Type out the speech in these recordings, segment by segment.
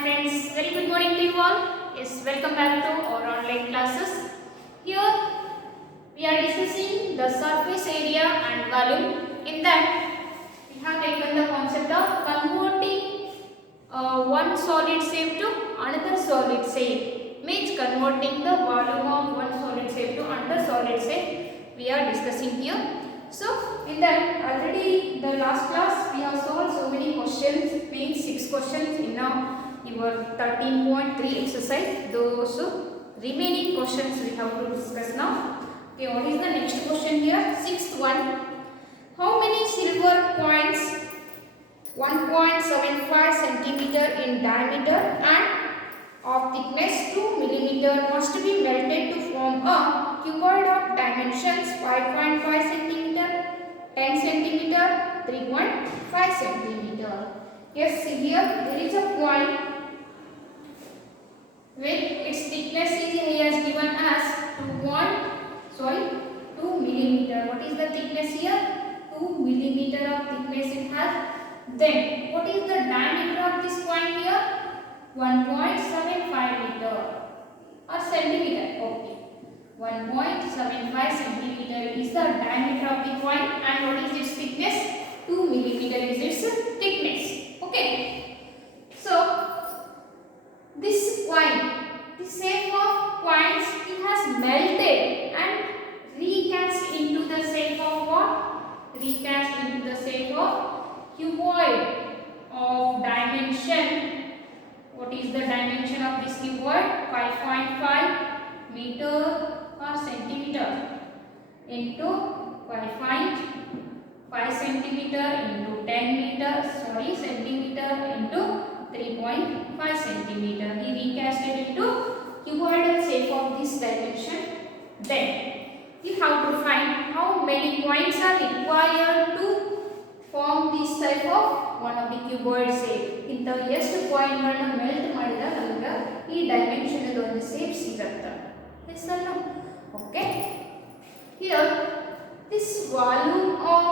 friends, very good morning to you all. Yes, welcome back to our online classes. Here we are discussing the surface area and volume. In that we have taken the concept of converting one solid shape to another solid shape. Means converting the volume of one solid shape to another solid shape we are discussing here. So in that already the last class we have solved so many questions, means 6 questions in your 13.3 exercise. Those remaining questions we have to discuss now. Okay, what is the next question here? Sixth one. How many silver coins 1.75 centimeter in diameter and of thickness 2 millimeter must be melted to form a cuboid of dimensions 5.5 centimeter, 10 centimeter, 3.5 centimeter. Yes, here there is a coin with its thickness is here is given as 2 millimeter. What is the thickness here? 2 millimeter of thickness it has. Then what is the diameter of this coin here? 1.75 meter or centimeter. Okay, 1.75 centimeter is the diameter of the coin, and what is its thickness? 2 millimeter is its thickness. Okay, so this coin, the shape of coins, it has melted and recast into the shape of what? Recast into the shape of cuboid of dimension. What is the dimension of this cuboid? 5.5 meter or centimeter into 5.5 centimeter into 10 meter, centimeter into 3.5 centimeter. He recast it into cuboidal shape of this dimension. Then you have to find how many points are required to form this type of one of the cuboid shape. ಇಂತ ಎಷ್ಟು point ಗಳನ್ನು melt ಮಾಡಿದಾಗ ನಮಗೆ ಈ dimension ಇದು ಒಂದು shape ಸಿಗುತ್ತೆ. Yes or no? Okay. Here this volume of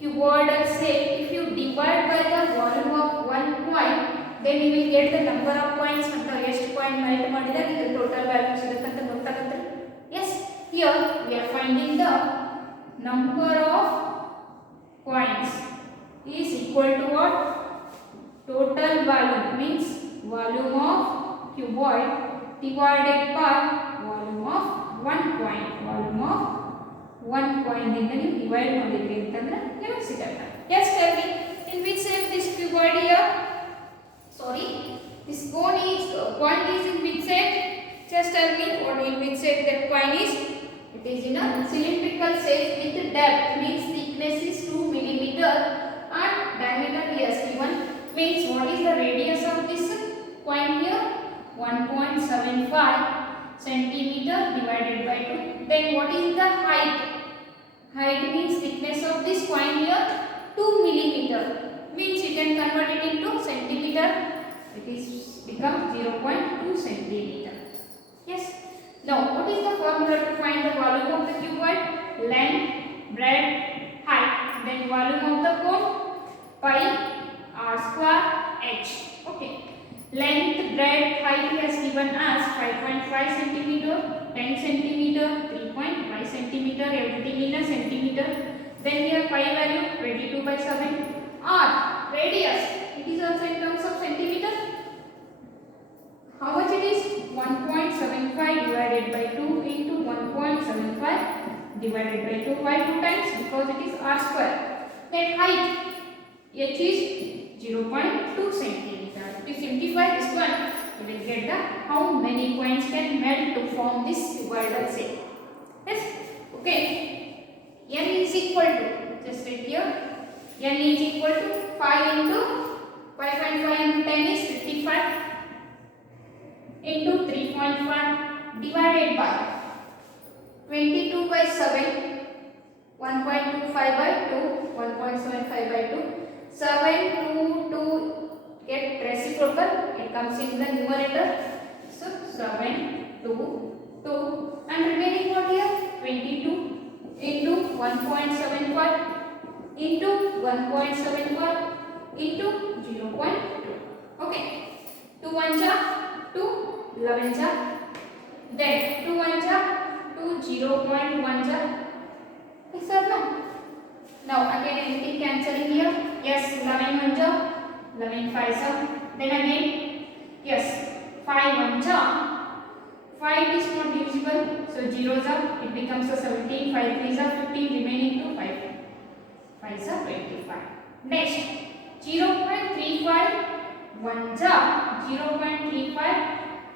cuboidal shape, if you divide by the volume of one point, then you will get the number of points ಅಂತ ಎಷ್ಟು point melt ಮಾಡಿದಾಗ ಇದು total value ಸಿಗುತ್ತೆ ಅಂತ ಗೊತ್ತಾಗುತ್ತೆ. Yes, here we are finding the number of coins is equal to what? Total volume, means volume of cuboid divided by volume of one coin. Volume of one coin ಇಂದ ನೀವು divide ಮಾಡಿದ್ರಿ ಅಂತಂದ್ರೆ ನಿಮಗೆ ಸಿಗುತ್ತೆ. Yes, tell me, in which shape this cuboid here? Sorry, this coin is in which shape? Just tell me what in which shape that coin is. It is in a cylindrical shape with depth, means thickness is 2 millimeter and diameter here is given. Means what is the radius of this coin here? 1.75 centimeter divided by 2. Then what is the height? Height means thickness of this coin here 2 millimeter. Means you can convert it into centimeter. It is become 0.2 centimeter. Yes. Now what is the formula to find the volume of the cuboid? Length, breadth, height. Then volume of the cone, pi r square h. Okay. Length, breadth, height is given as 5.5 centimeter, 10 centimeter, 3.5 centimeter, everything in a centimeter. Then here pi value 22/7. R radius, it is also in terms of centimeter. How much it is? 1.75 divided by 2 into 1.75 divided by 2. Why 2 times? Because it is r square. Then height, h is 0.2 centimeter. To simplify this one, you will get the how many coins can melt to form this cuboidal shape. Yes. Okay. N is equal to, just write here, n is equal to 5 into 5.5 into 10 is 55 into 3.5 divided by 22/7, 1.25 by 2, 1.75 by 2, 7 to get reciprocal, it comes in the numerator. So 7 to 2 and remaining what here? 22 into 1.75 into 1.75 into 0.2. Okay, 2 1 ja 2, 11 ja, then 2 1 ja 2, 0.1 ja. Yes or no? Now again anything cancelling here? Yes, 11 1 ja, 11 5 ja. Then again, yes, 5 1 ja, 5 is not divisible, so 0 ja, it becomes a 17, 5 3 ja 15, remaining to 5. 5 ja 25. Next, 0.35 1 ja, 0.35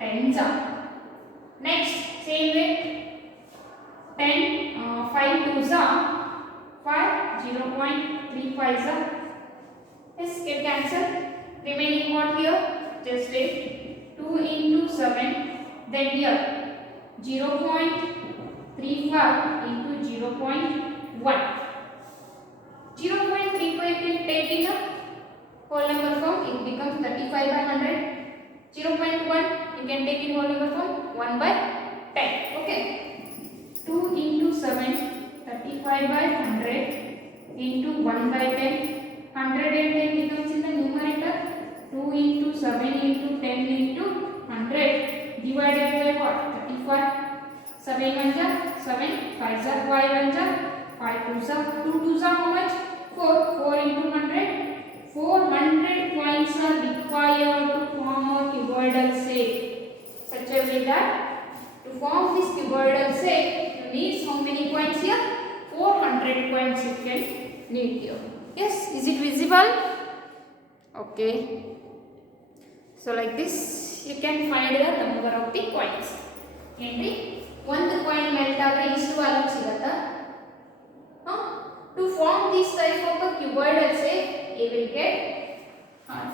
10 ja. Next, same way, 10, 5 2 ja, 5, 0.35 ja. Yes, get cancelled. Remaining what here? Just take 2 into 7. Then here 0.35 into 0.1. 0.35 can take in a whole number form. It becomes 35 by 100. 0.1 you can take in whole number form 1 by 10. Okay. 2 into 7, 35 by 100 into 1 by 10. 110 becomes in the numerator. 2 into 7 into 10 into 100 divided by what? 35. 7 1 ja 7, 5 ja 5 1 ja 5 2 ja 2 2 ja how much? 4. 4 into 100. 400 points are required to form a cuboidal shape. Such a way that to form this cuboidal shape you need how many points here? 400 points you can need here. Yes, is it visible? Okay. So like this you can find the number of the coins. Henry, one coin melt ಆದರೆ ಇಷ್ಟು value ಸಿಗುತ್ತಾ? To form this type of a cuboidal shape, you will get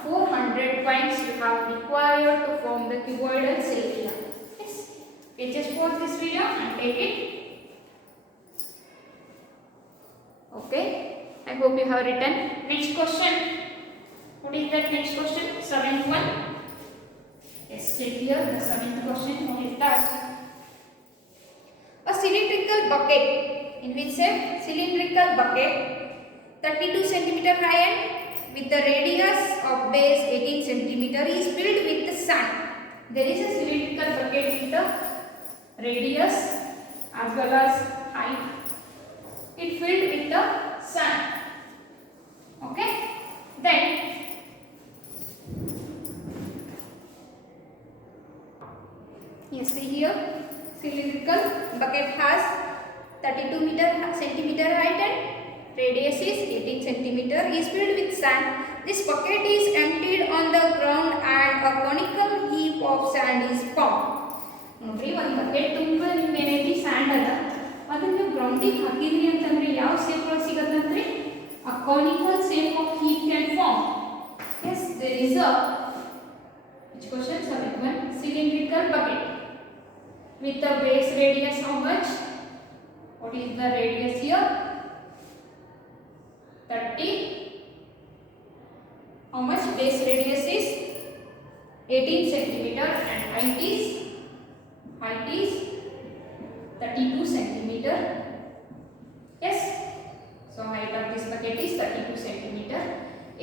400 coins you have required to form the cuboidal shape here. Yes. Okay, just pause this video and take it. Okay. I hope you have written. Next question. What is that next question? 7th one. Yes, take here the 7th question. What is that? A cylindrical bucket, in which shape? Cylindrical bucket 32 cm high and with the radius of base 18 cm is filled with the sand. There is a cylindrical bucket with the radius as well as height. It filled with the sand. Okay. Then you see here, cylindrical bucket has 32 centimeter height and radius is 18 centimeter. Is filled with sand. This bucket is emptied on the ground and a conical heap of sand is formed. ನೋಡ್ರಿ ಒಂದು bucket ತುಂಬ ನಿಮ್ಗೆ ಏನೈತಿ and ಅದ ಅದನ್ನ ನೀವು ಗ್ರೌಂಡಿಗೆ ಹಾಕಿದ್ರಿ ಅಂತಂದ್ರೆ ಯಾವ ಶೇಪ್ ಒಳಗೆ ಸಿಗತ್ತಂದ್ರೆ a conical shape of heap can form. Yes, there is a which question? 7th one. Cylindrical bucket with the base radius how much? What is the radius here? 30. How much? Base radius is 18 centimeter and height is 32 centimeter. Yes. So height of this bucket is 32 centimeter.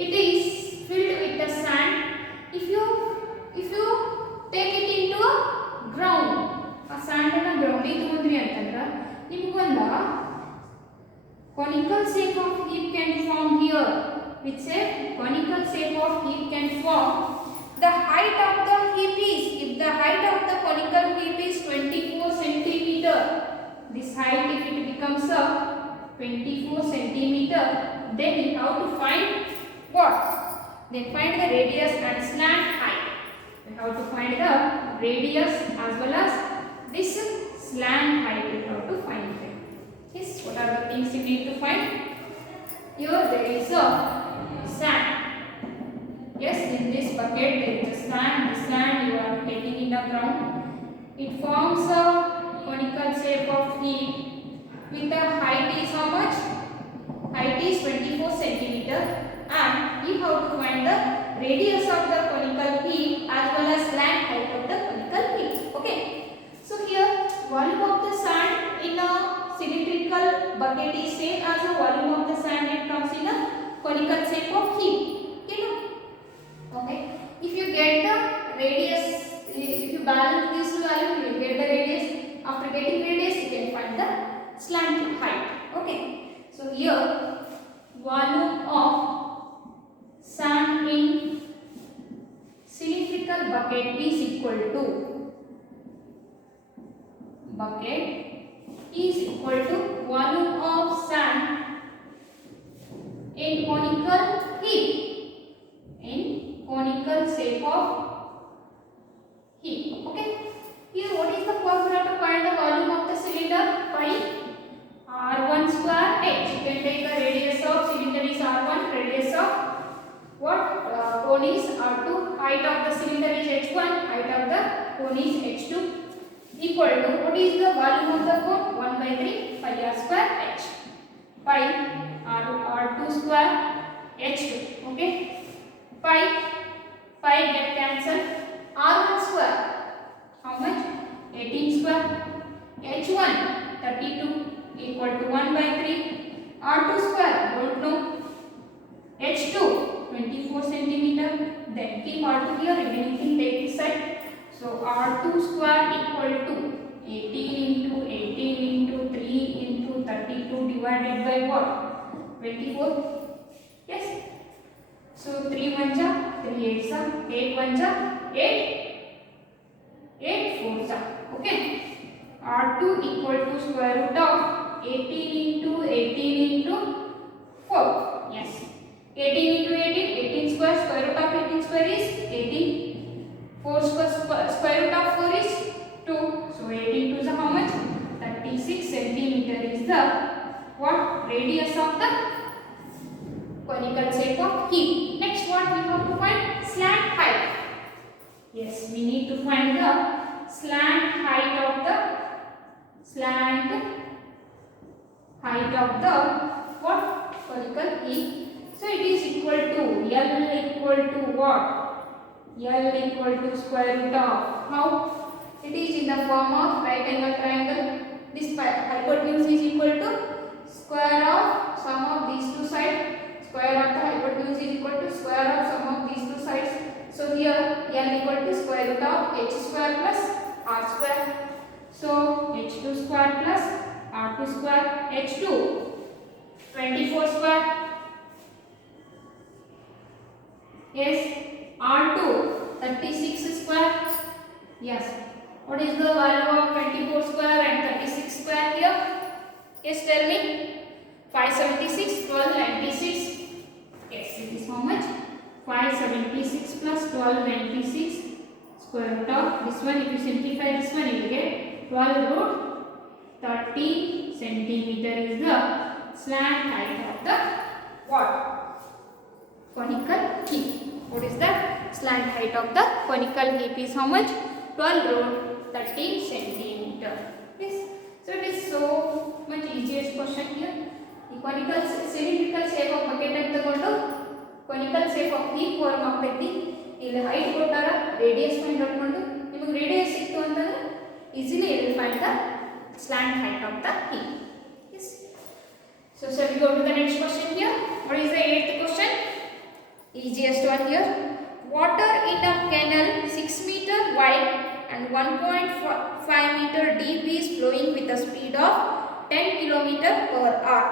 It is filled with the sand. If you take it into a ground, a sand and a ground ಗೆ ತಗೊಂಡ್ರಿ ಅಂತಂದ್ರೆ ನಿಮಗೆ ಒಂದು conical shape of heap can form here. Which shape? Conical shape of heap can form. The height of the heap is, if the height of the conical heap is 24 centimeter, this height if it becomes a 24 centimeter, then you have to find what? Then find the radius and slant height. We have to find the radius as well as this slant height. You have to find them. Yes, what are the things you need to find? Here there is a sand. Yes, in this bucket there is a sand. The sand you are taking in the ground. It forms a conical shape of heap. With the height is how much? Height is 24 centimeter and you have to find the radius of the conical heap as well as slant height of the conical heap. Okay. So here volume of the sand in a cylindrical bucket is same as the volume of the sand that comes in a conical shape of heap. You know. Okay. If you equal to bucket is equal to volume of sand in conical heap, in conical shape of heap. Okay, here what is the formula to find the volume of the cylinder? Pi r1 square h. You can take the radius of cylinder is r1, radius of what cone is r2, height of the cylinder is h1, height of the cone is h2, equal to what is the volume of the cone? 1 by 3 pi r square h. Pi r2 square h2. Okay, pi get cancelled. R1 square how much? 18 square. H1 32 equal to 1 by 3. R2 square don't know. H2 24 centimeter. Then keep R2 here, remaining take this side. So R2 square equal to 18 into 3 into 32 divided by what? 24. Yes. So 3 1 ja, 3 8 ja, 8 1 ja, 8 4 ja. Okay. R2 equal to square root of 18 into 4. Yes. 18 into 18 square, square root of 18 square is 18. 4 square root of 4 is 2. So 18 to the how much? 36 centimeter is the what? Radius of the conical shape of heap. Next what we have to find? Slant height. Yes, we need to find the slant height of the what? Conical heap. So it is equal to L equal to what? L equal to square root of how? It is in the form of right angle triangle. This hypotenuse is equal to square of sum of these two sides. Square of the hypotenuse is equal to square of sum of these two sides. So here L equal to square root of h square plus r square. So h2 square plus r2 square. H2 24 square. Yes. R2 36 square. Yes. What is the value of 24 square and 36 square here? Yes, tell me. 576, 1296. Yes, it is how much? 576 plus 1296 square root of this one. If you simplify this one, you will get 12 root 30 centimeter is the slant height of the what? Conical heap. What is the slant height of the conical heap is how much? 12 root 30 centimeter. Yes. So it is so much easiest question here. The conical cylindrical shape of bucket ಅಂತ ತಗೊಂಡು conical shape of heap form ಆಗ್ತೈತಿ. ಇಲ್ಲಿ height ಕೊಟ್ಟಾರ, radius find out ಮಾಡು. ನಿಮಗೆ radius ಸಿಕ್ತು ಅಂತಂದ್ರೆ easily you will find the slant height of the heap. Yes. So shall we go to the next question here? What is the 8th question? Easiest one here. Water in a canal 6 meter wide and 1.5 meter deep is flowing with a speed of 10 km per hour.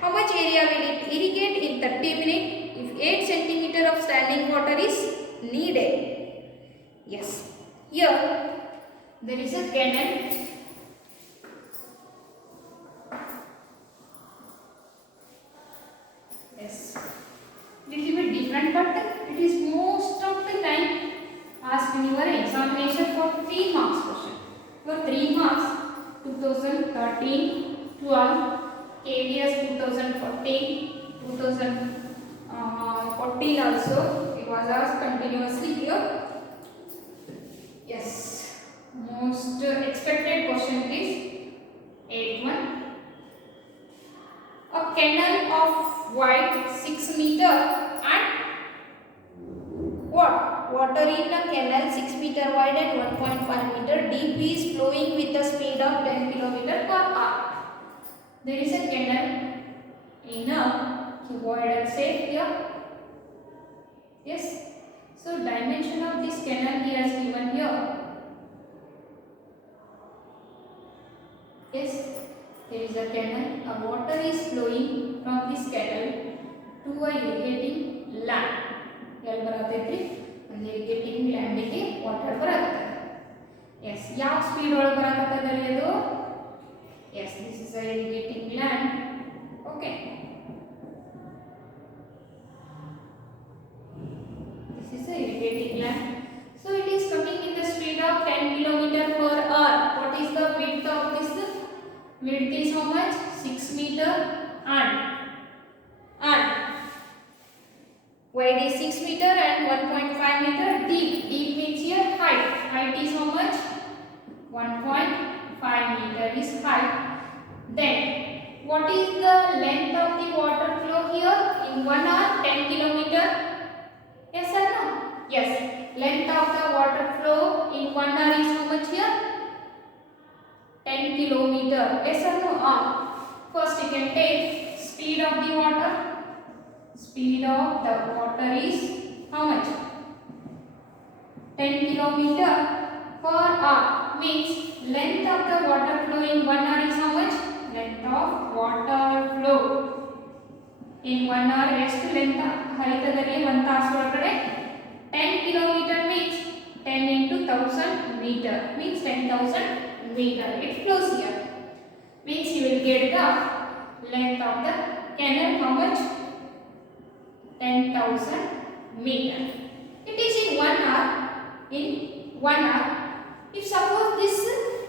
How much area will it irrigate in 30 minutes if 8 cm of standing water is needed? Yes. Here there is a canal. Yes. Little bit different, but it is most of the time asked in your examination for 3 marks question. For 3 marks, 2013, 12, KVS 2014, 2014 also it was asked continuously here. Yes, most expected question is 8th one. A canal of wide 6 meter and what? Water in a canal 6 meter wide and 1.5 meter deep is flowing with the speed of 10 km per hour. There is a canal in a cuboidal shape here. Yes. So dimension of this canal he has given here. Yes. There is a canal. A water is flowing from this canal to a irrigating land. ಎಲ್ಲಿ ಬರತೈತ್ರಿ ಅಲ್ಲಿ irrigating land ಗೆ water ಬರತೈತಿ. Yes ಯಾವ speed ಒಳಗೆ ಬರಕತ್ತದರಿ ಅದು yes this is a irrigating land okay this is a irrigating land so it is coming in the speed of 10 kilometer per hour what is the width of this width is how much 6 meter and wide is 6 meter and 1.5 meter deep means here height is how much 1.5 meter is height then what is the length of the water flow here in 1 hour 10 kilometer yes or no yes length of the water flow in 1 hour is how much here 10 kilometer yes or no first you can take speed of the water is how much 10 kilometer per hour means length of the water flow in 1 hour is how much length of water flow in 1 hour ಎಷ್ಟು length ಹರಿತದಲ್ಲಿ 1 ತಾಸು ಒಳಗಡೆ 10 kilometer means 10 into 1000 meter means 10,000 meter it flows here means you will get the length of the canal how much 10,000 meter it is in 1 hour if suppose this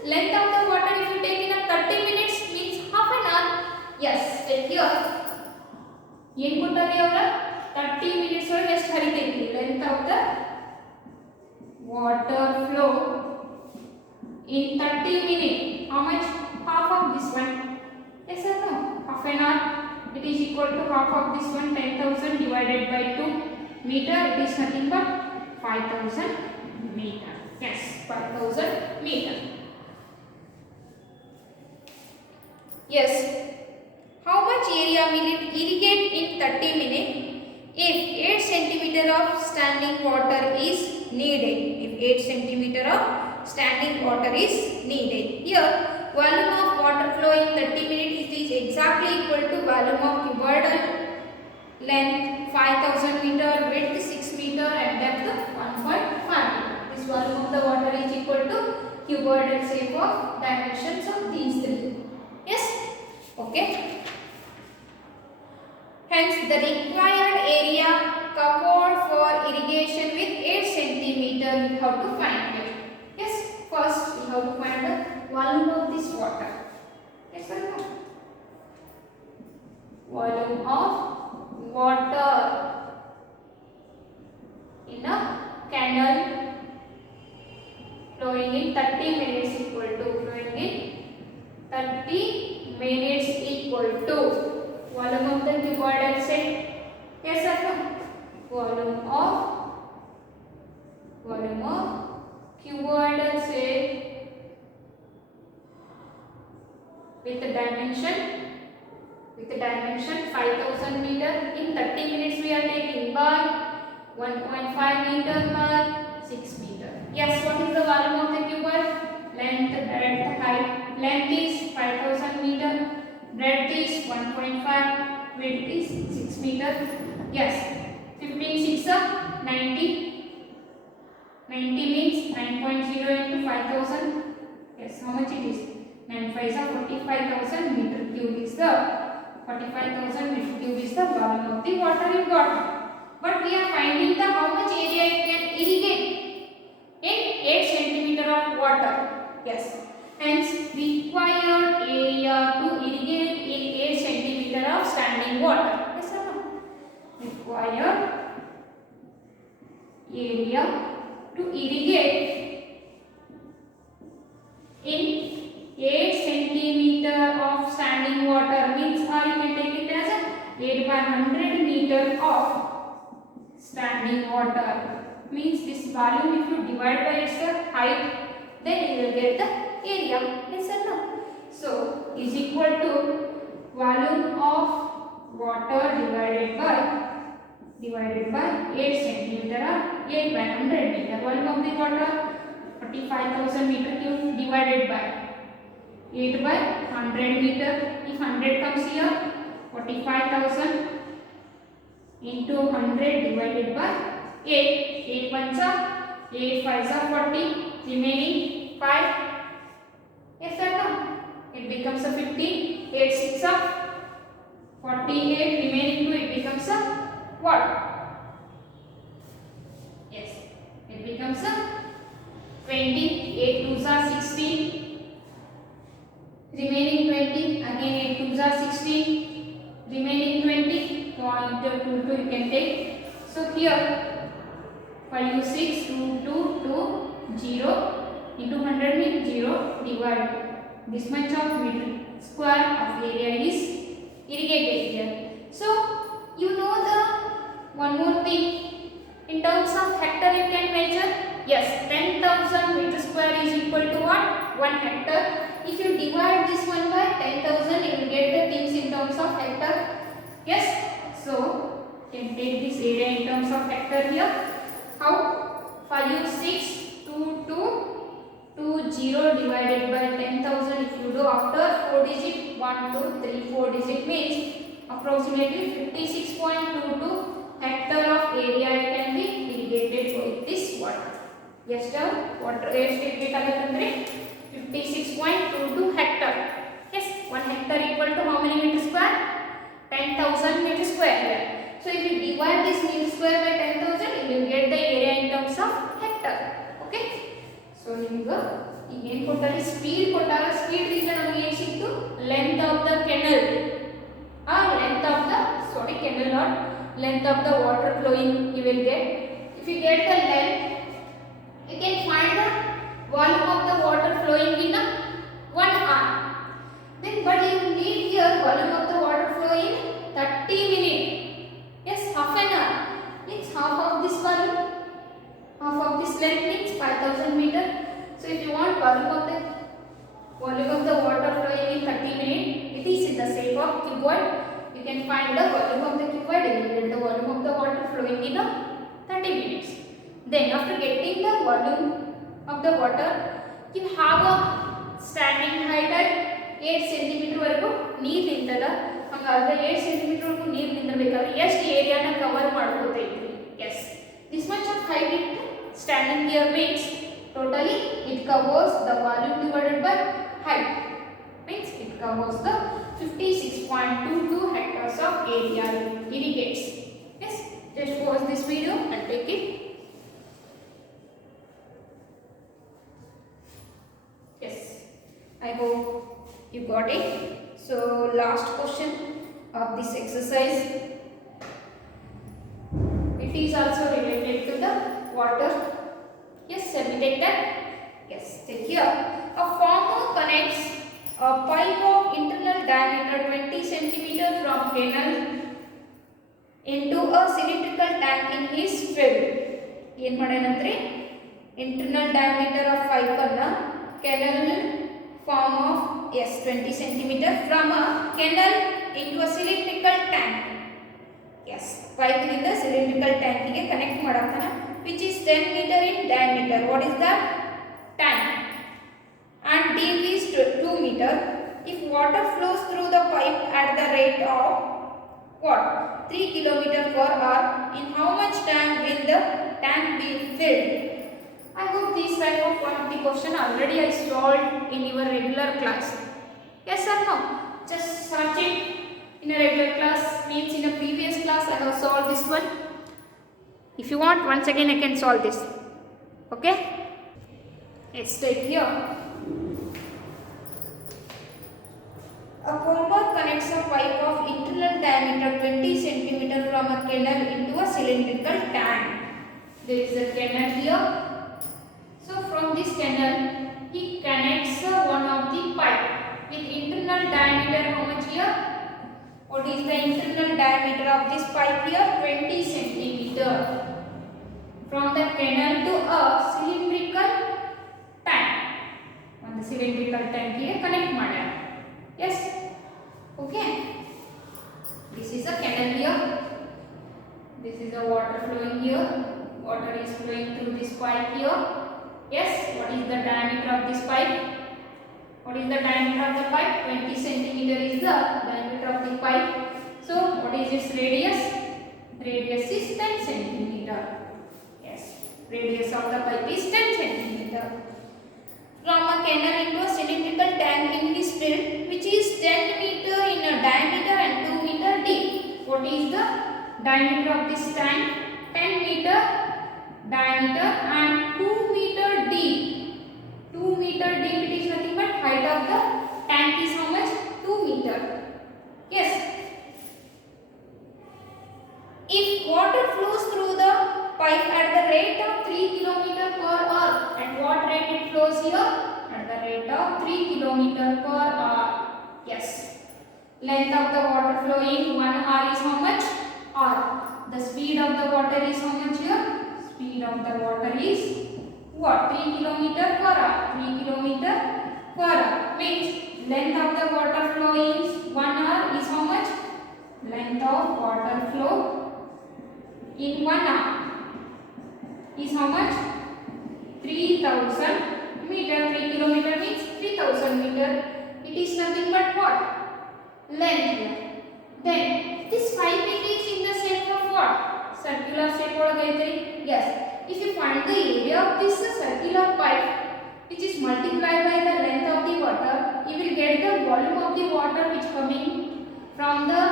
length of the water if you take in a 30 minutes means half an hour yes here ಏನು ಕೊಟ್ಟಾರೆ ಅವರ 30 minutes ಒಳಗೆ ಎಷ್ಟು ಹರಿತೈತಿ length of the water flow in 30 minute how much half of this one yes or no half an hour it is equal to half of this one 10,000 divided by 2 meter it is nothing but 5,000 meter yes 5,000 meter yes how much area will it irrigate in 30 minutes if 8 centimeter of standing water is needed if 8 centimeter of standing water is needed here volume of water flow in 30 minutes is exactly equal to volume of cuboidal length 5,000 meter width 6 meter and depth 1.5 meter this volume of the water is equal to cuboidal shape of dimensions of these three yes okay hence the required area covered for irrigation with 8 centimeter you have to find it yes first we have to find the volume of this water yes or no volume of water in a canal flowing in 30 minutes equal to flowing in 30 minutes equal to volume of the cuboidal set yes or no volume of cuboidal set with the dimension 5,000 meter in 30 minutes we are taking by 1.5 meter by 6 meter yes what is the volume of the cuboid length breadth height length is 5,000 meter breadth is 1.5 width is 6 meter yes 15 6 90 means 9.0 into 5,000 yes how much it is 9 5 is 45,000 meter cube is the 45,000 meter cube is the volume of the water you got but we are finding the how much area it can irrigate in 8 centimeter of water yes hence required area to irrigate in 8 centimeter of standing water yes or no required area to irrigate in 8 centimeter of standing water means or you can take it as a 8 by 100 meter of standing water means this volume if you divide by its height then you will get the area yes or no so is equal to volume of water divided by 8 centimeter or 8 by 100 meter volume of the water 45,000 meter cube divided by 8 by 100 meter if 100 comes here 45,000 into 100 divided by 8 8 ones are 8 5s are 40 remaining 5. Yes or no? It becomes a 15. 8 6 of 48. Remaining 2, it becomes a what? Yes, it becomes a 20. 8 2s are 16. Remaining 20. Again 8 2s are 16. Remaining 20. 0.22 you can take. So here 5 use 6, 2 2 2 0 into 100 means 0. Divide this much of meter square of area is irrigated here. So you know the one more thing. In terms of hectare you can measure. Yes, 10,000 meter square is equal to what? 1 hectare. If you divide this one by 10,000, you will get the things in terms of hectare. Yes. So you can take this area in terms of hectare here. How? 5 use 6, 2 2 2 0 divided by 10,000. If you do after 4 digit, 1 2 3 4 digit means approximately 56.22 hectare of area can be irrigated with this water. Yes, water irrigate agutandre 56.22 hectare. Yes, 1 hectare equal to how many meter square? 10,000 meter square here. So if you divide this meter square by 10,000, you will get the area in terms of hectare. Okay. So niಮಗೆ ಏನು ಕೊಟ್ಟಾರೆ? Speed ಕೊಟ್ಟಾರೆ. Speed ಇಂದ ನಮಗೆ ಏನು ಸಿಕ್ತು? Length of the canal or length of the canal or length of the water flowing you will get. If you get the length, you can find the volume of the water flowing in a 1 hour. Then but you need here volume of the water flow in 30 minutes. Yes, half an hour means half of this volume, half of this length means 5,000 meter. So if you want volume of the water flowing in 30 minutes, it is in the shape of cuboid. You can find the volume of the cuboid and you get the volume of the water flowing in 30 minutes. Then after getting the volume of the water, you have a standing height at 8 cm ವರೆಗೂ ನೀರು ನಿಂತದ. ಹಂಗಾದ್ರೆ 8 cm ವರೆಗೂ ನೀರು ನಿಂದಿರಬೇಕಾದ್ರೆ ಎಷ್ಟು ಏರಿಯಾನ cover ಮಾಡ್ಕೋತೈತಿ? Yes, this much of height it standing here means totally it covers the volume divided by height. Means it covers the 56.22 hectares of area irrigates. Yes, just pause this video and take it. Yes, I hope you got it. So last question of this exercise, it is also related to the water. Yes, shall we take that? Yes, take here. A farmer connects a pipe of internal diameter 20 cm from canal into a cylindrical tank in his field. ಏನು ಮಾಡ್ಯಾನಂದ್ರೆ internal diameter of pipe ಅನ್ನ canal form of 20 cm from a canal into a cylindrical tank. Yes, pipe ನಿಂದ cylindrical tank ಗೆ connect ಮಾಡಾಕತ್ತಾನ, which is 10 meter in diameter. What is that? Tank. And deep is 2 meter. If water flows through the pipe at the rate of what? 3 km per hour, in how much time will the tank be filled? I hope this type of one of the question already I solved in your regular class. Yes or no? Just search it in a regular class, means in a previous class I have solved this one. If you want, once again I can solve this. Okay? Let's take here. A plumber connects a pipe of internal diameter 20 cm from a canal into a cylindrical tank. There is a canal here. So from this canal, he connects one of the pipe with internal diameter how much here? What is the internal diameter of this pipe here? 20 cm. From the canal to a cylindrical tank. On the cylindrical tank here connect mada. Yes. Okay. This is a canal here. This is the water flowing here. Water is flowing through this pipe here. Yes. What is the diameter of this pipe? What is the diameter of the pipe? 20 cm is the diameter of the pipe. So what is its radius? Radius is 10 cm. Yes. Radius of the pipe is 10 cm. from a canal into a cylindrical tank in his field, which is 10 meter in a diameter and 2 meter deep. What is the diameter of this tank? 10 meter diameter and 2 meter deep. 2 meter deep, it is nothing but height of the tank is how much? 2 meter. Yes. If water flows through the pipe at the rate of 3 km per hour, at what rate it flows here? At the rate of 3 km per hour. Yes. Length of the water flowing 1 hour is how much? R. The speed of the water is how much here? Speed of the water is what? 3 km per hour. 3 km per hour. Means length of the water flow is 1 hour is how much? Length of water flow in 1 hour is how much? 3000 meter. 3 km means 3000 meter. It is nothing but what? Length here. Then this pipe is in the shape of what? Circular shape. Yes. If you find the area of this circular pipe, which is multiplied by the length of the water, you will get the volume of the water which coming from the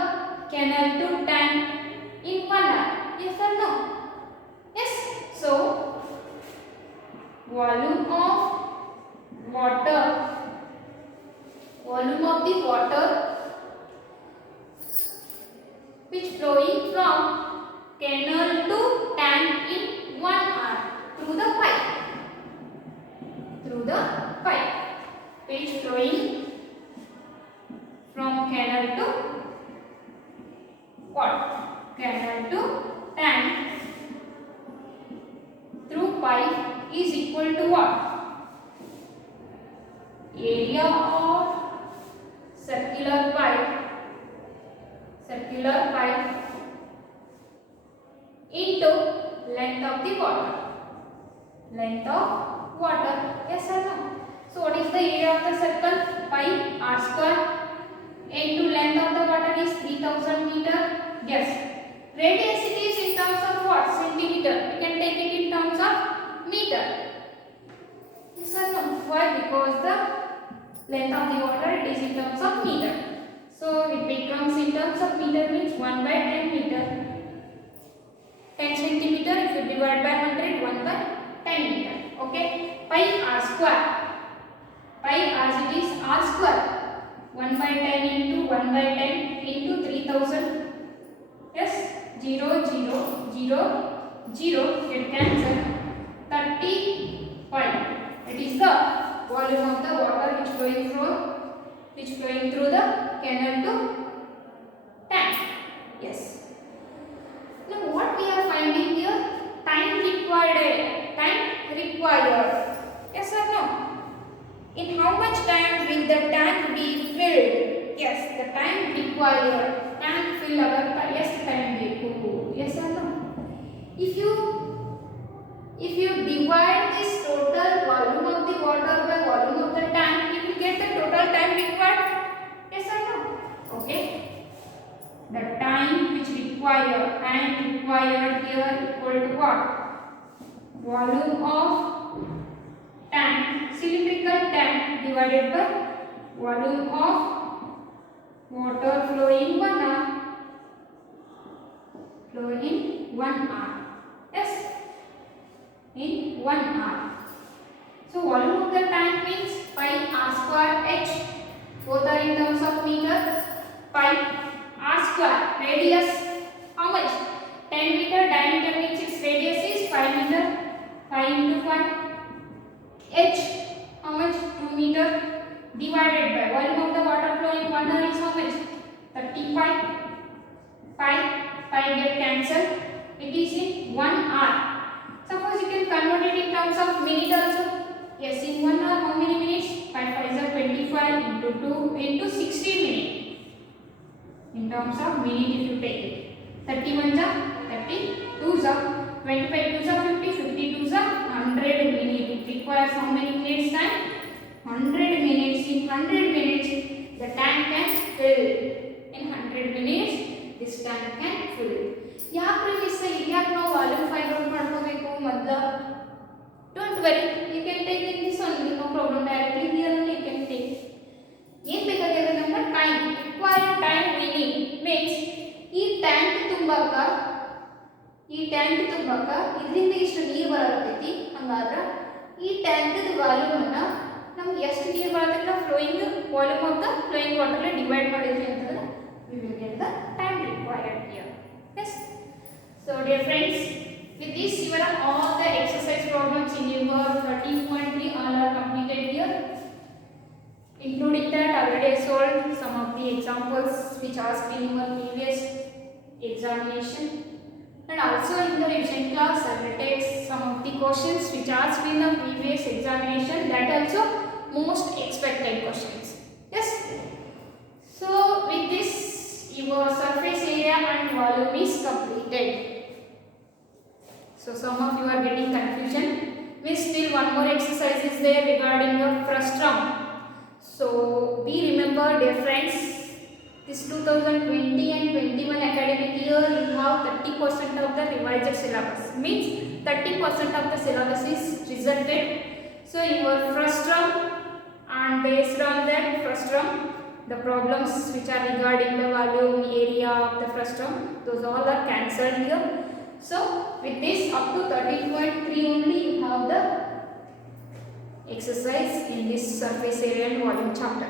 canal to tank in 1 hour. Yes or no? Yes. So volume of the water which flowing from canal to tank in 1 hour through the pipe which flowing from canal to what? Canal to tank through pipe is equal to what? Area of circular pipe into length of the water. Length of water. Yes or no? So what is the area of the circle? Pi r square into length of the water is 3000 meter. Yes. Radius it is in terms of what? Centimeter. We can take it in terms of meter. Yes or no? Why? Because the length of the water it is in terms of meter. So it becomes in terms of meter means 1 by 10 meter. 10 centimeter if you divide by 100, 1 by 10 meter. Okay. Pi r square. Pi as it is r square. 1 by 10 into 1 by 10 into 3000. Yes. 0, 0, 0, 0. Get cancel. 35. It is the volume of the water which flowing through the canal to tank. Yes. Now what we are finding here? Time required. Yes or no? In how much time will the tank be filled? Yes, the time required. Tank fill our yes time ಬೇಕು. Yes or no? If you divide this total volume of the water by volume of the tank, you will get the total time required. Yes or no? Okay. The time required here equal to what? Volume of tank, cylindrical tank divided by volume of water flowing 1 hour. Flowing 1 hour. Yes. In 1 hour. So volume of the tank means pi r square h. Both are in terms of meter. Pi r square. Radius how much? 10 meter. Diameter means its radius is 5 meter. 5 into 5. H how much? 2 meter. Divided by volume of the water flowing 1 hour is how much? 35. Pi get cancelled. It is in 1 hour. Suppose you can convert it in terms of minute also. Yes, in 1 hour how many minutes? 5 5 is 25 into 2 into 60 minutes. In terms of minute if you take it. 31 is 30, 2 is 25, 2 is 50, 52 is 100 minutes. It requires how many minutes time? 100 minutes. In 100 minutes the tank can fill. In 100 minutes this tank can fill. ಯಾಕೆ miss ಇದ್ಯಾಕೆ ನಾವು volume find out ಮಾಡ್ಕೋಬೇಕು ಮೊದಲು? Don't worry, you can take in this one, no problem. ಈ tank ತುಂಬಾಕ ಇದರಿಂದ ಇಷ್ಟು ನೀರು ಬರತೈತಿ. ಹಂಗಾದ್ರೆ ಈ ಟ್ಯಾಂಕ್ದ ವಾಲ್ಯೂಮನ್ನು ನಮ್ಗೆ ಎಷ್ಟು ನೀರು ಬರತ್ತಲ್ಲ flowing volume of the flowing ವಾಟರ್ಲೆ ಡಿವೈಡ್ ಮಾಡಿದ್ವಿ ಅಂತಂದ್ರೆ we will get the time required here. Yes. So dear friends, with this you are all the exercise problems in your 13.3 all are completed here. Including that already I solved some of the examples which asked in your previous examination. And also in the revision class I will take some of the questions which asked in the previous examination, that also most expected questions. Yes. So with this your surface area and volume is completed. So some of you are getting confusion. We still one more exercise is there regarding the frustum. So be remember dear friends, this 2020 and 21 academic year you have 30% of the revised syllabus, means 30% of the syllabus is resulted. So your frustum and based on that frustum the problems which are regarding the volume area of the frustum, those all are cancelled here. So with this up to 13.3 only you have the exercise in this surface area and volume chapter.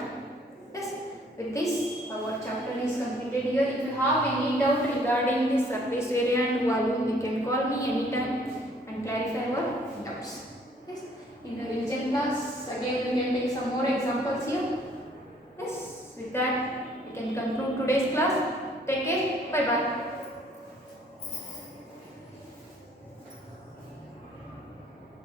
Yes, with this our chapter is completed here. If you have any doubt regarding this surface area and volume, you can call me anytime and clarify your doubts. Yes, in the revision class again we can take some more examples here. Yes, with that we can conclude today's class. Take care, bye bye.